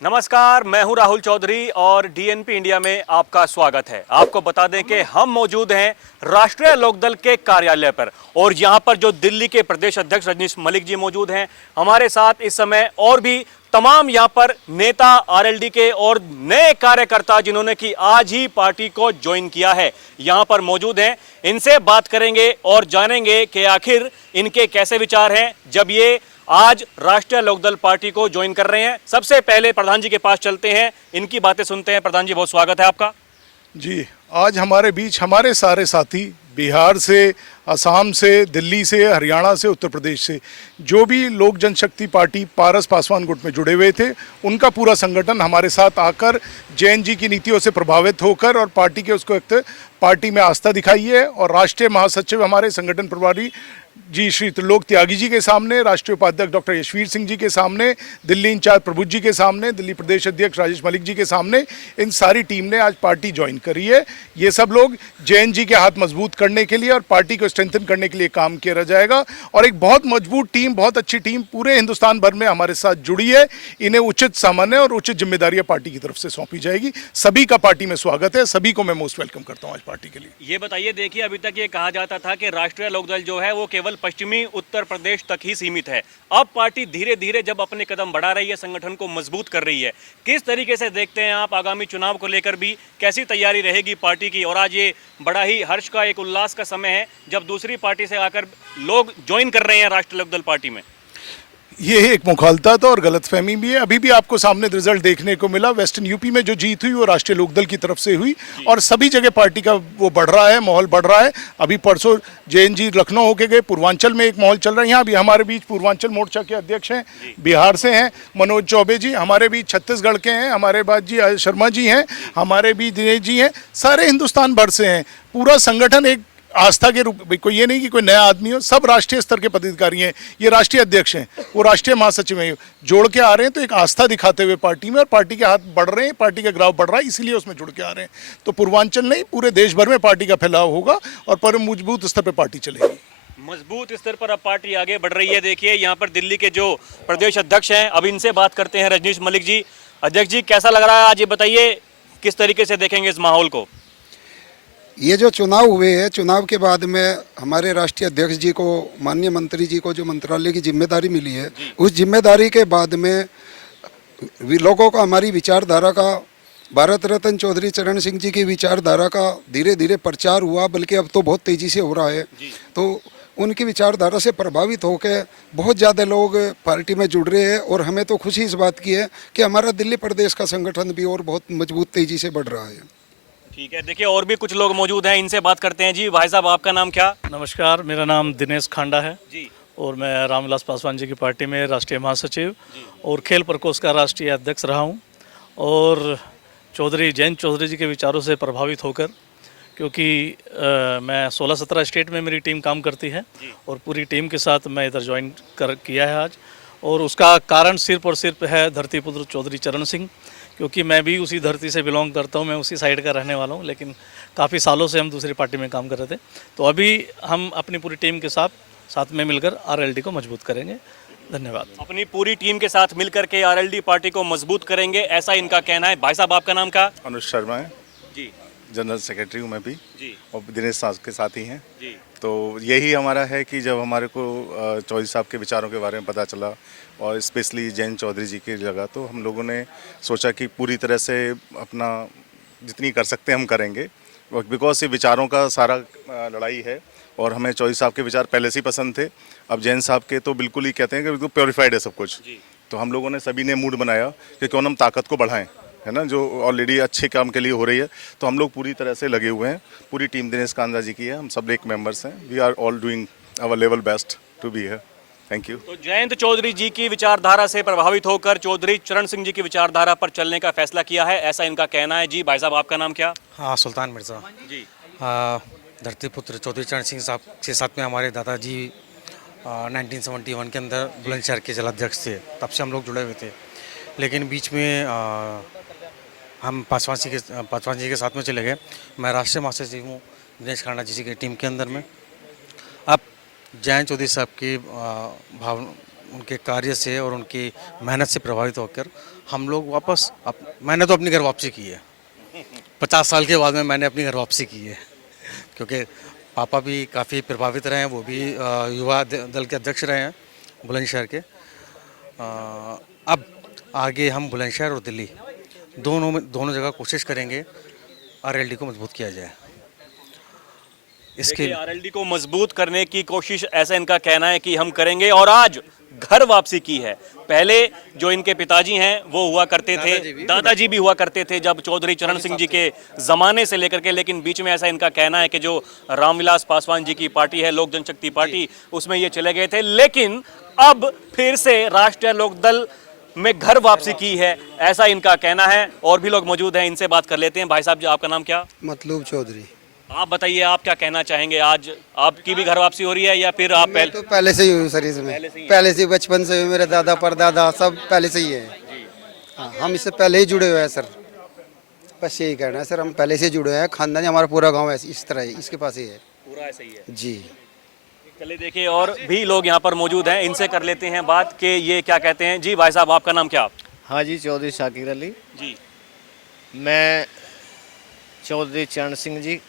नमस्कार, मैं हूं राहुल चौधरी और डीएनपी इंडिया में आपका स्वागत है। आपको बता दें कि हम मौजूद हैं राष्ट्रीय लोकदल के कार्यालय पर और यहां पर जो दिल्ली के प्रदेश अध्यक्ष रजनीश मलिक जी मौजूद हैं। हमारे साथ इस समय और भी तमाम यहां पर नेता आरएलडी के और नए कार्यकर्ता जिन्होंने कि आज ही पार्टी को ज्वाइन किया है, यहां पर मौजूद हैं। इनसे बात करेंगे और जानेंगे कि आखिर इनके कैसे विचार हैं जब ये आज राष्ट्रीय लोकदल पार्टी को ज्वाइन कर रहे हैं। सबसे पहले प्रधान जी के पास चलते हैं, इनकी बातें सुनते हैं। प्रधान जी, बहुत स्वागत है आपका। जी, आज हमारे बीच हमारे सारे साथी बिहार से, असम से, दिल्ली से, हरियाणा से, उत्तर प्रदेश से जो भी लोक जनशक्ति पार्टी पारस पासवान गुट में जुड़े हुए थे, उनका पूरा संगठन हमारे साथ आकर जैन जी की नीतियों से प्रभावित होकर और पार्टी के उसको एक पार्टी में आस्था दिखाई है। और राष्ट्रीय महासचिव हमारे संगठन प्रभारी जी श्री त्रिलोक त्यागी जी के सामने, राष्ट्रीय उपाध्यक्ष डॉक्टर यशवीर सिंह जी के सामने, दिल्ली इंचार्ज प्रभुज जी के सामने, दिल्ली प्रदेश अध्यक्ष राजेश मलिक जी के सामने, इन सारी टीम ने आज पार्टी ज्वाइन करी है। ये सब लोग जैन जी के हाथ मजबूत करने के लिए और पार्टी को स्ट्रेंथन करने के लिए काम किया जाएगा। और एक बहुत मजबूत टीम, बहुत अच्छी टीम पूरे हिंदुस्तान भर में हमारे साथ जुड़ी है। इन्हें उचित सामान्य और उचित जिम्मेदारियां पार्टी की तरफ से सौंपी जाएगी। सभी का पार्टी में स्वागत है, सभी को मैं मोस्ट वेलकम करता हूँ आज पार्टी के लिए। ये बताइए, देखिए अभी तक ये कहा जाता था कि राष्ट्रीय लोकदल जो है वो केवल पश्चिमी उत्तर प्रदेश तक ही सीमित है। अब पार्टी धीरे धीरे जब अपने कदम बढ़ा रही है, संगठन को मजबूत कर रही है, किस तरीके से देखते हैं आप आगामी चुनाव को लेकर भी कैसी तैयारी रहेगी पार्टी की? और आज ये बड़ा ही हर्ष का, एक उल्लास का समय है जब दूसरी पार्टी से आकर लोग ज्वाइन कर रहे हैं राष्ट्रीय लोकदल पार्टी में। ये एक मुखालता था और गलतफहमी भी है। अभी भी आपको सामने रिजल्ट देखने को मिला। वेस्टर्न यूपी में जो जीत हुई वो राष्ट्रीय लोकदल की तरफ से हुई और सभी जगह पार्टी का वो बढ़ रहा है, माहौल बढ़ रहा है। अभी परसों जैन जी लखनऊ होके गए, पूर्वांचल में एक माहौल चल रहा है। यहाँ भी हमारे बीच पूर्वांचल मोर्चा के अध्यक्ष हैं, बिहार से हैं मनोज चौबे जी, हमारे बीच छत्तीसगढ़ के हैं, हमारे बाद जी शर्मा जी हैं, हमारे बीच दिनेश जी हैं, सारे हिंदुस्तान भर से हैं। पूरा संगठन एक आस्था के रूप में, कोई ये नहीं कि कोई नया आदमी हो, सब राष्ट्रीय स्तर के पदाधिकारी हैं। ये राष्ट्रीय अध्यक्ष हैं, वो राष्ट्रीय महासचिव हैं, जोड़ के आ रहे हैं। तो एक आस्था दिखाते हुए पार्टी में, और पार्टी के हाथ बढ़ रहे हैं, पार्टी का ग्राफ बढ़ रहा है, इसीलिए उसमें जुड़ के आ रहे हैं। तो पूर्वांचल नहीं, पूरे देश भर में पार्टी का फैलाव होगा और पर मजबूत स्तर पर पार्टी चलेगी। मजबूत स्तर पर अब पार्टी आगे बढ़ रही है। देखिए यहाँ पर दिल्ली के जो प्रदेश अध्यक्ष हैं, अब इनसे बात करते हैं। रजनीश मलिक जी, अध्यक्ष जी कैसा लग रहा है आज, ये बताइए किस तरीके से देखेंगे इस माहौल को? ये जो चुनाव हुए हैं, चुनाव के बाद में हमारे राष्ट्रीय अध्यक्ष जी को, माननीय मंत्री जी को जो मंत्रालय की जिम्मेदारी मिली है, उस जिम्मेदारी के बाद में लोगों को हमारी विचारधारा का, भारत रत्न चौधरी चरण सिंह जी की विचारधारा का धीरे धीरे प्रचार हुआ, बल्कि अब तो बहुत तेज़ी से हो रहा है। तो उनकी विचारधारा से प्रभावित होकर बहुत ज़्यादा लोग पार्टी में जुड़ रहे हैं और हमें तो खुशी इस बात की है कि हमारा दिल्ली प्रदेश का संगठन भी और बहुत मजबूत तेज़ी से बढ़ रहा है। ठीक है, देखिए और भी कुछ लोग मौजूद हैं, इनसे बात करते हैं। जी भाई साहब, आपका नाम क्या? नमस्कार, मेरा नाम दिनेश खांडा है जी। और मैं रामविलास पासवान जी की पार्टी में राष्ट्रीय महासचिव और खेल प्रकोष्ठ का राष्ट्रीय अध्यक्ष रहा हूं। और जैन चौधरी जी के विचारों से प्रभावित होकर, क्योंकि मैं 16-17 स्टेट में मेरी टीम काम करती है और पूरी टीम के साथ मैं इधर ज्वाइन किया है आज। और उसका कारण सिर्फ और सिर्फ है धरतीपुत्र चौधरी चरण सिंह, क्योंकि मैं भी उसी धरती से बिलोंग करता हूं, मैं उसी साइड का रहने वाला हूं, लेकिन काफ़ी सालों से हम दूसरी पार्टी में काम कर रहे थे। तो अभी हम अपनी पूरी टीम के साथ में मिलकर आरएलडी को मजबूत करेंगे। धन्यवाद। अपनी पूरी टीम के साथ मिलकर के आरएलडी पार्टी को मजबूत करेंगे, ऐसा इनका कहना है। भाई साहब, आपका नाम क्या? अनुज शर्मा है जी। जनरल सेक्रेटरी हूँ मैं भी जी। और दिनेश साहब के साथ ही हैं। जी। तो यही हमारा है कि जब हमारे को चौधरी साहब के विचारों के बारे में पता चला और स्पेशली जैन चौधरी जी की जगह, तो हम लोगों ने सोचा कि पूरी तरह से अपना जितनी कर सकते हैं हम करेंगे, बिकॉज ये विचारों का सारा लड़ाई है। और हमें चौधरी साहब के विचार पहले से ही पसंद थे। अब जैन साहब के तो बिल्कुल ही कहते हैं कि बिल्कुल प्योरीफाइड है सब कुछ। तो हम लोगों ने सभी ने मूड बनाया कि क्यों हम ताकत को बढ़ाएं, है ना, जो ऑलरेडी अच्छे काम के लिए हो रही है। तो हम लोग पूरी तरह से लगे हुए हैं। पूरी टीम दिनेश कांदा जी की है, हम सब एक मेंबर्स हैं। We are all doing our level best to be here. Thank you. तो जयंत चौधरी जी की विचारधारा से प्रभावित होकर चौधरी चरण सिंह जी की विचारधारा पर चलने का फैसला किया है, ऐसा इनका कहना है। जी भाई साहब, आपका नाम क्या? हाँ, सुल्तान मिर्ज़ा जी। धरतीपुत्र चौधरी चरण सिंह साहब के साथ में हमारे दादाजी 1971 के अंदर बुलंदशहर के जिलाध्यक्ष थे, तब से हम लोग जुड़े हुए थे। लेकिन बीच में हम पासवान जी के साथ में चले गए। मैं राष्ट्रीय महासचिव हूँ दिनेश खांडा जी की टीम के अंदर में। अब जयंत चौधरी साहब की उनके कार्य से और उनकी मेहनत से प्रभावित होकर हम लोग वापस मैंने तो अपनी घर वापसी की है। 50 साल के बाद में मैंने अपनी घर वापसी की है, क्योंकि पापा भी काफ़ी प्रभावित रहे हैं, वो भी युवा दल के अध्यक्ष रहे हैं बुलंदशहर के। अब आगे हम बुलंदशहर और दिल्ली दोनों जगह कोशिश करेंगे आरएलडी को मजबूत किया जाए। इसके आरएलडी को मजबूत करने की कोशिश, ऐसा इनका कहना है कि हम करेंगे, और आज घर वापसी की है। पहले जो इनके पिताजी हैं वो हुआ करते थे, दादाजी भी हुआ करते थे जब चौधरी चरण सिंह जी के जमाने से लेकर के, लेकिन बीच में ऐसा इनका कहना है कि जो रामविलास पासवान जी की पार्टी है, लोक जनशक्ति पार्टी, उसमें ये चले गए थे, लेकिन अब फिर से राष्ट्रीय लोकदल में घर वापसी की है, ऐसा इनका कहना है। और भी लोग मौजूद हैं, इनसे बात कर लेते हैं। भाई साहब जी, आपका नाम क्या? मतलूब चौधरी। आप बताइए, आप क्या कहना चाहेंगे? आज आपकी भी घर वापसी हो रही है या फिर आप मैं तो पहले से ही हूँ सर इसमें, पहले से बचपन से मेरे दादा परदादा सब पहले से ही है। हाँ, हम इससे पहले ही जुड़े हुए हैं सर, बस यही कहना है सर, हम पहले से जुड़े हुए हैं। खानदान हमारा पूरा गांव है इस तरह ही, इसके पास ही है पूरा ऐसा ही है जी। चलिए देखिए, और भी लोग यहाँ पर मौजूद हैं, इनसे कर लेते हैं बात कि ये क्या कहते हैं। जी भाई साहब, आपका नाम क्या? हाँ जी, चौधरी शाकिर अली। जी, मैं चौधरी चरण सिंह जी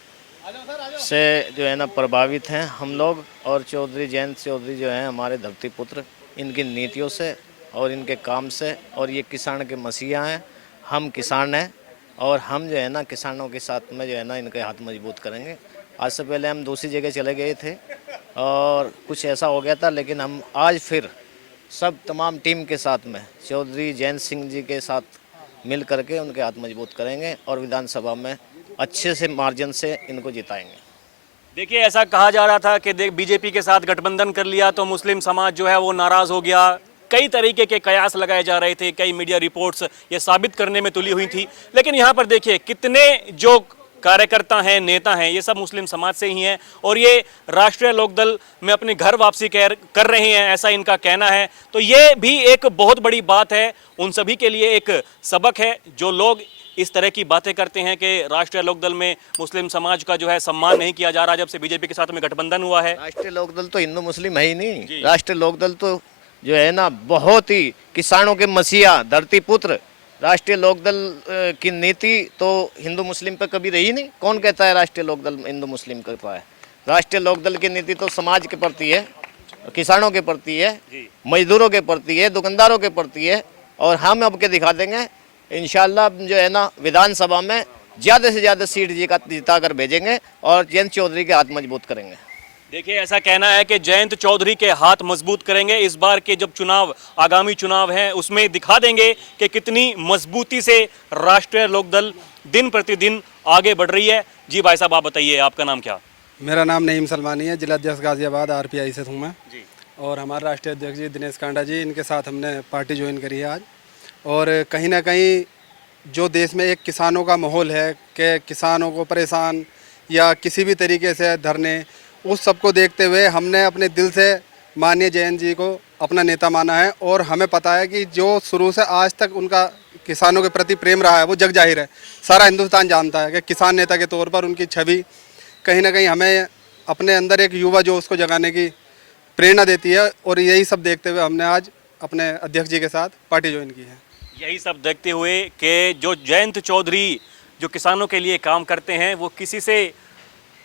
से जो है ना प्रभावित हैं हम लोग, और चौधरी जयंत चौधरी जो हैं हमारे धरती पुत्र, इनकी नीतियों से और इनके काम से, और ये किसान के मसीहा हैं। हम किसान हैं और हम जो है ना किसानों के साथ में जो है ना इनके हाथ मजबूत करेंगे। आज से पहले हम दूसरी जगह चले गए थे और कुछ ऐसा हो गया था, लेकिन हम आज फिर सब तमाम टीम के साथ में चौधरी जयंत सिंह जी के साथ मिल करके उनके हाथ मजबूत करेंगे और विधानसभा में अच्छे से मार्जिन से इनको जिताएंगे। देखिए, ऐसा कहा जा रहा था कि देख बीजेपी के साथ गठबंधन कर लिया तो मुस्लिम समाज जो है वो नाराज हो गया। कई तरीके के कयास लगाए जा रहे थे, कई मीडिया रिपोर्ट्स ये साबित करने में तुली हुई थी, लेकिन यहाँ पर देखिए कितने जो कार्यकर्ता हैं, नेता हैं, ये सब मुस्लिम समाज से ही हैं, और ये राष्ट्रीय लोकदल में अपनी घर वापसी कर रहे हैं, ऐसा इनका कहना है। तो ये भी एक बहुत बड़ी बात है, उन सभी के लिए एक सबक है जो लोग इस तरह की बातें करते हैं कि राष्ट्रीय लोकदल में मुस्लिम समाज का जो है सम्मान नहीं किया जा रहा जब से बीजेपी के साथ में गठबंधन हुआ है। राष्ट्रीय लोकदल तो हिंदू मुस्लिम है ही नहीं, राष्ट्रीय लोकदल तो जो है ना बहुत ही किसानों के मसीहा, धरती पुत्र। राष्ट्रीय लोकदल की नीति तो हिंदू मुस्लिम पर कभी रही नहीं। कौन कहता है राष्ट्रीय लोकदल हिंदू मुस्लिम के पास है? राष्ट्रीय लोकदल की नीति तो समाज के प्रति है, किसानों के प्रति है, मजदूरों के प्रति है, दुकानदारों के प्रति है, और हम अब के दिखा देंगे इंशाल्लाह जो है ना विधानसभा में ज़्यादा से ज़्यादा सीट जिता कर भेजेंगे और जयंत चौधरी के हाथ मजबूत करेंगे। देखिए, ऐसा कहना है कि जयंत चौधरी के हाथ मजबूत करेंगे। इस बार के जब आगामी चुनाव हैं उसमें दिखा देंगे कि कितनी मजबूती से राष्ट्रीय लोकदल दिन प्रतिदिन आगे बढ़ रही है। जी भाई साहब, आप बताइए, आपका नाम क्या? मेरा नाम नईम सलमानी है, जिला अध्यक्ष गाजियाबाद आरपीआई से हूँ मैं जी। और हमारे राष्ट्रीय अध्यक्ष जी दिनेश कांडा जी, इनके साथ हमने पार्टी ज्वाइन करी है आज। और कहीं ना कहीं जो देश में एक किसानों का माहौल है कि किसानों को परेशान या किसी भी तरीके से धरने, उस सब को देखते हुए हमने अपने दिल से माननीय जयंत जी को अपना नेता माना है। और हमें पता है कि जो शुरू से आज तक उनका किसानों के प्रति प्रेम रहा है वो जग जाहिर है, सारा हिंदुस्तान जानता है कि किसान नेता के तौर पर उनकी छवि कहीं ना कहीं हमें अपने अंदर एक युवा जो उसको जगाने की प्रेरणा देती है। और यही सब देखते हुए हमने आज अपने अध्यक्ष जी के साथ पार्टी ज्वाइन की है। यही सब देखते हुए कि जो जयंत चौधरी जो किसानों के लिए काम करते हैं वो किसी से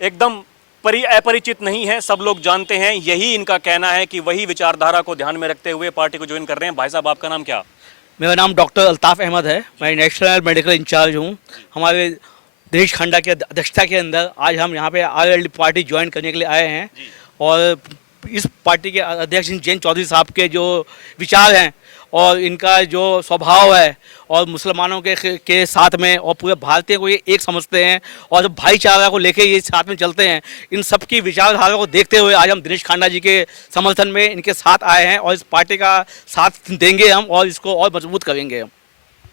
एकदम अपरिचित नहीं है, सब लोग जानते हैं। यही इनका कहना है कि वही विचारधारा को ध्यान में रखते हुए पार्टी को ज्वाइन कर रहे हैं। भाई साहब, आपका नाम क्या? मेरा नाम डॉक्टर अल्ताफ़ अहमद है, मैं नेशनल मेडिकल इंचार्ज हूँ। हमारे दिनेश खंडा की अध्यक्षता के अंदर आज हम यहाँ पे आरएलडी पार्टी ज्वाइन करने के लिए आए हैं। और इस पार्टी के अध्यक्ष जयंत चौधरी साहब के जो विचार हैं और इनका जो स्वभाव है और मुसलमानों के साथ में और पूरे भारतीय को ये एक समझते हैं और भाईचारा को लेके ये साथ में चलते हैं, इन सब की विचारधारा को देखते हुए आज हम दिनेश खांडा जी के समर्थन में इनके साथ आए हैं और इस पार्टी का साथ देंगे हम और इसको और मजबूत करेंगे। हम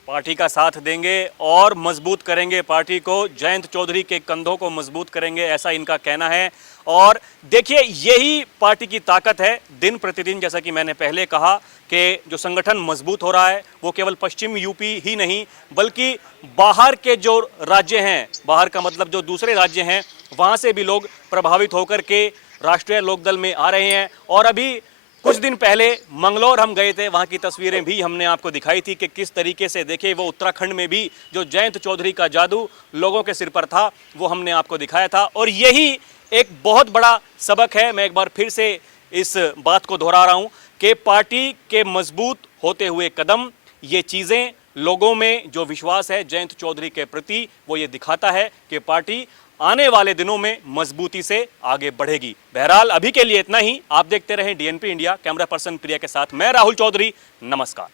पार्टी का साथ देंगे और मजबूत करेंगे पार्टी को, जयंत चौधरी के कंधों को मजबूत करेंगे, ऐसा इनका कहना है। और देखिए, यही पार्टी की ताकत है। दिन प्रतिदिन, जैसा कि मैंने पहले कहा कि जो संगठन मजबूत हो रहा है वो केवल पश्चिम यूपी ही नहीं बल्कि बाहर के जो राज्य हैं, बाहर का मतलब जो दूसरे राज्य हैं, वहाँ से भी लोग प्रभावित होकर के राष्ट्रीय लोकदल में आ रहे हैं। और अभी कुछ दिन पहले मंगलौर हम गए थे, वहां की तस्वीरें भी हमने आपको दिखाई थी कि किस तरीके से देखिए वो उत्तराखंड में भी जो जयंत चौधरी का जादू लोगों के सिर पर था वो हमने आपको दिखाया था। और यही एक बहुत बड़ा सबक है। मैं एक बार फिर से इस बात को दोहरा रहा हूं कि पार्टी के मजबूत होते हुए कदम, ये चीजें लोगों में जो विश्वास है जयंत चौधरी के प्रति वो ये दिखाता है कि पार्टी आने वाले दिनों में मजबूती से आगे बढ़ेगी। बहरहाल अभी के लिए इतना ही। आप देखते रहें डीएनपी इंडिया। कैमरा पर्सन प्रिया के साथ मैं राहुल चौधरी, नमस्कार।